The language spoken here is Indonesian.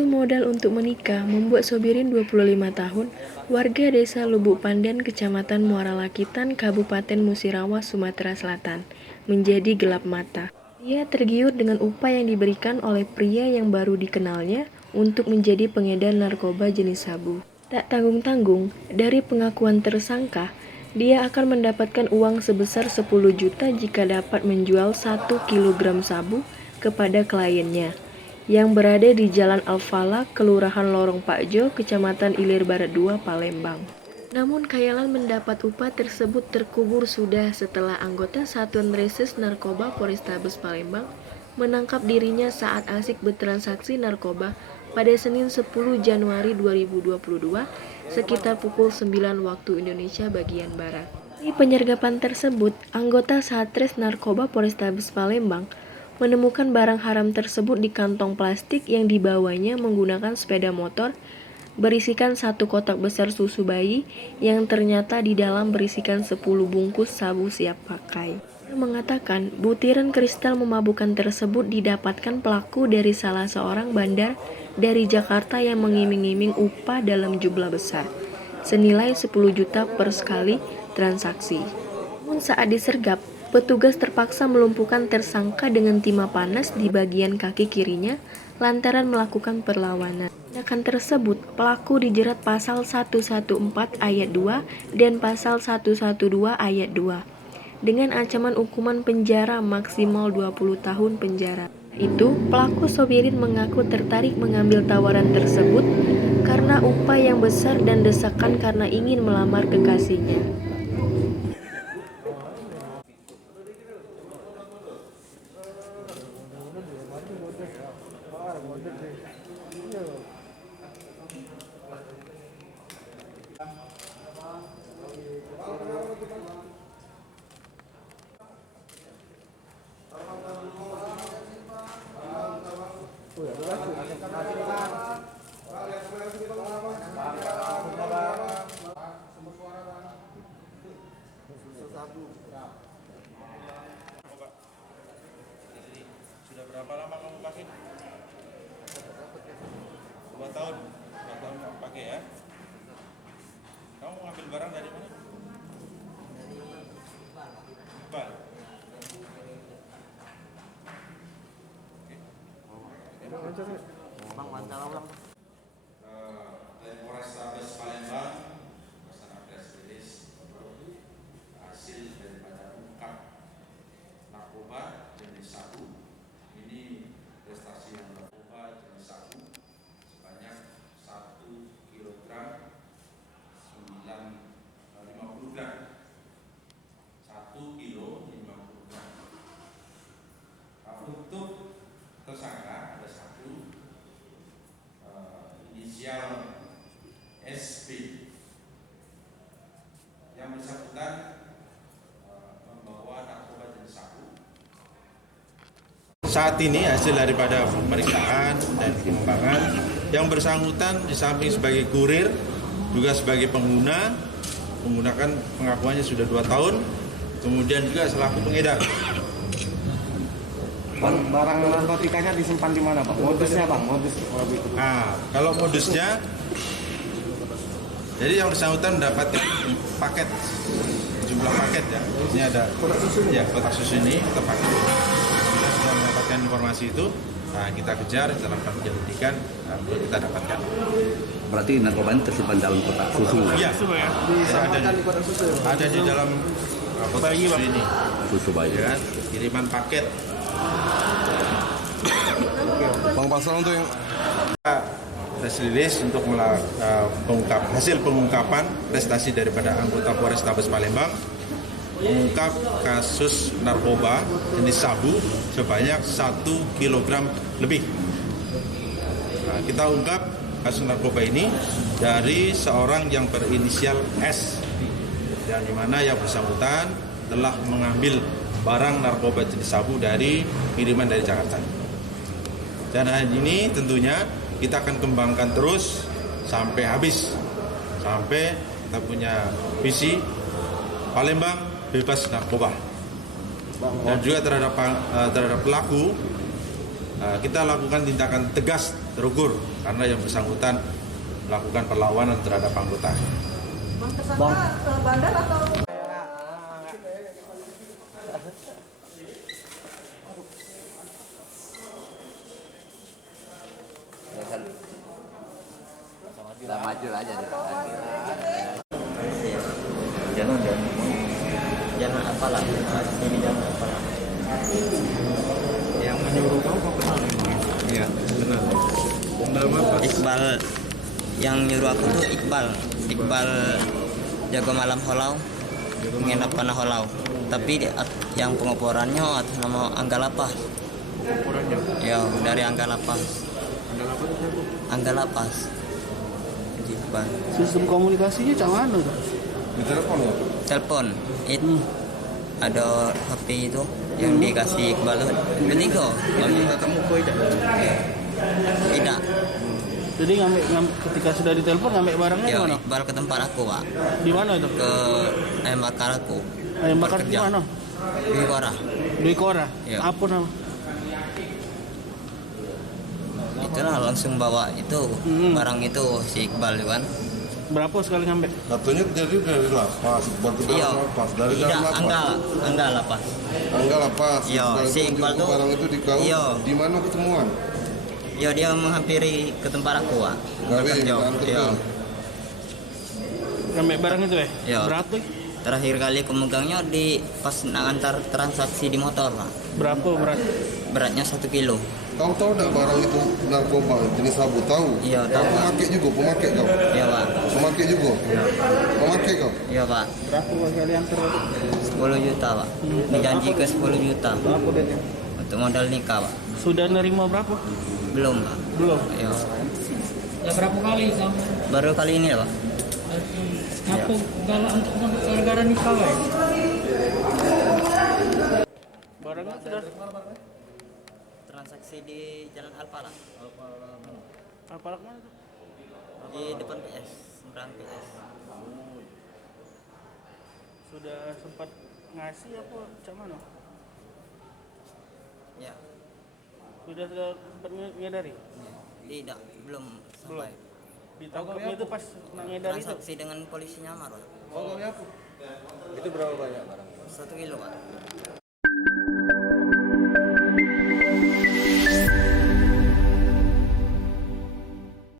Itu modal untuk menikah membuat Sobirin 25 tahun, warga desa Lubuk Pandan, Kecamatan Muara Lakitan, Kabupaten Musirawas, Sumatera Selatan, menjadi gelap mata. Ia tergiur dengan upah yang diberikan oleh pria yang baru dikenalnya untuk menjadi pengedar narkoba jenis sabu. Tak tanggung-tanggung, dari pengakuan tersangka, dia akan mendapatkan uang sebesar 10 juta jika dapat menjual 1 kilogram sabu kepada kliennya yang berada di Jalan Al-Falah, Kelurahan Lorong Pakjo, Kecamatan Ilir Barat 2, Palembang. Namun khayalan mendapat upah tersebut terkubur sudah setelah anggota Satuan Reses Narkoba Polrestabes Palembang menangkap dirinya saat asik bertransaksi narkoba pada Senin 10 Januari 2022 sekitar pukul 9 waktu Indonesia bagian Barat. Di penyergapan tersebut, anggota Satres Narkoba Polrestabes Palembang menemukan barang haram tersebut di kantong plastik yang dibawanya menggunakan sepeda motor berisikan 1 kotak besar susu bayi yang ternyata di dalam berisikan 10 bungkus sabu siap pakai. Dia mengatakan butiran kristal memabukkan tersebut didapatkan pelaku dari salah seorang bandar dari Jakarta yang mengiming-iming upah dalam jumlah besar, senilai 10 juta per sekali transaksi. Namun saat disergap, petugas terpaksa melumpuhkan tersangka dengan timah panas di bagian kaki kirinya lantaran melakukan perlawanan. Tindakan tersebut, pelaku dijerat pasal 114 ayat 2 dan pasal 112 ayat 2 dengan ancaman hukuman penjara maksimal 20 tahun penjara. Itu, pelaku Sobirin mengaku tertarik mengambil tawaran tersebut karena upah yang besar dan desakan karena ingin melamar kekasihnya. Sudah berapa lama kamu pakai? 2 tahun. 2 tahun kamu pakai ya? Kamu ngambil barang dari mana? Iqbal. Polrestabes Palembang melaksanakan press release hasil daripada ungkap narkoba jenis sabu. Ini prestasi yang narkoba jenis sabu sebanyak 1 kilogram 50 gram. 1 kilo 50 gram. Untuk tersangka ada satu inisial SP yang bersangkutan membawa narkoba jenis sabu. Saat ini hasil daripada pemeriksaan dan pengembangan yang bersangkutan di samping sebagai kurir juga sebagai pengguna menggunakan pengakuannya sudah 2 tahun, kemudian juga selaku pengedar. Barang narkotikanya disimpan di mana, Pak? Modusnya, Bang? Nah, kalau modusnya, jadi yang bersangkutan mendapatkan paket, jumlah paket ya. Ini ada kotak susu ini atau paket. Kita sudah mendapatkan informasi itu, nah kita kejar dalam penyelidikan untuk kita dapatkan. Berarti narkoba ini tersimpan dalam kotak susu. Iya, ada di dalam kotak susu ini. Susu bayi. Ya, kiriman paket. Bang, pasal untuk yang Press release untuk hasil pengungkapan prestasi daripada anggota Polrestabes Palembang mengungkap kasus narkoba jenis sabu sebanyak 1 kilogram lebih. Nah, kita ungkap kasus narkoba ini dari seorang yang berinisial S, yang dimana yang bersangkutan telah mengambil barang narkoba jenis sabu dari kiriman dari Jakarta. Dan hal ini tentunya kita akan kembangkan terus sampai habis, sampai kita punya visi Palembang bebas narkoba. Dan juga terhadap pelaku kita lakukan tindakan tegas terukur karena yang bersangkutan melakukan perlawanan terhadap anggota. Udah maju aja. Jangan apalah, ini jangan apalah. Yang menyuruh kamu kau kenal memang? Iya, benar. Dalam apa? Iqbal yang nyuruh aku tuh Iqbal jaga malam Holau, menginap panah Holau. Tapi yang pengoporannya atas nama Angga Lapas. Laporannya. Ya, dari Angga Lapas. Anda apa tuh siapa? Angga Lapas. Iqbal. Sistem komunikasinya cak mana tuh? Di telepon nggak? Telepon, itu ada HP itu yang dikasih Iqbal tuh. Bertiga. Kamu kau tidak? Tidak. Jadi ngambil ketika sudah ditelepon ngambil barangnya di Ya, mana? Iqbal ke tempat aku, Pak. Di mana itu? Ke ayam bakar aku. Ayam bakar di Bekerja. mana? Di Kora. Di Kora. Iya. Apa nama? Itulah langsung bawa itu barang itu si Iqbal itu kan. Berapa sekali ngambil? Katanya jadi dari lapas, bantu dari Iya. lapas, dari Tidak, dalam lapas. Angga Lapas. Angga lapas. Iya, Setelah si itu Iqbal tuh- barang itu di kau. Iya. Di mana ketemuan? Ya dia menghampiri ke tempat aku, Pak. Gawe, Bekerja. antar Iya. kau. Ngambil barang itu ya? Iya. Berapa? Terakhir kali aku megangnya di pas nak antar transaksi di motor, Pak. Berapa berat? Beratnya 1 kilo. Kau tahu tak barang itu narkoba jenis sabu? Tahu? Iya, tahu, Pak. Pemakai juga, pemakai kau. Iya, Pak. Pemakai juga. Pemakai kau. Iya, Pak. Berapa kali antar tadi? 10 juta, Pak. Dijanji ke 10 juta Berapa duitnya? untuk modal nikah, Pak. Sudah nerima berapa? Belum, Pak. Belum. Iya. Ya berapa kali kamu? Baru kali ini, Pak. Aku galak untuk gara-gara nikah ya? Barangnya sudah Transaksi di Jalan Alpala. Alpalak mana tuh? Di depan PS, seberang PS. Sudah sempat ngasih apa cak mana? Ya. Sudah sempat ngedari? Tidak, belum sampai. Ditangkapnya itu pas nak ngedari itu? Transaksi dengan polisi nyamar, Pak. Kau tahu apa? Itu berapa banyak barang? 1 kilo, Pak.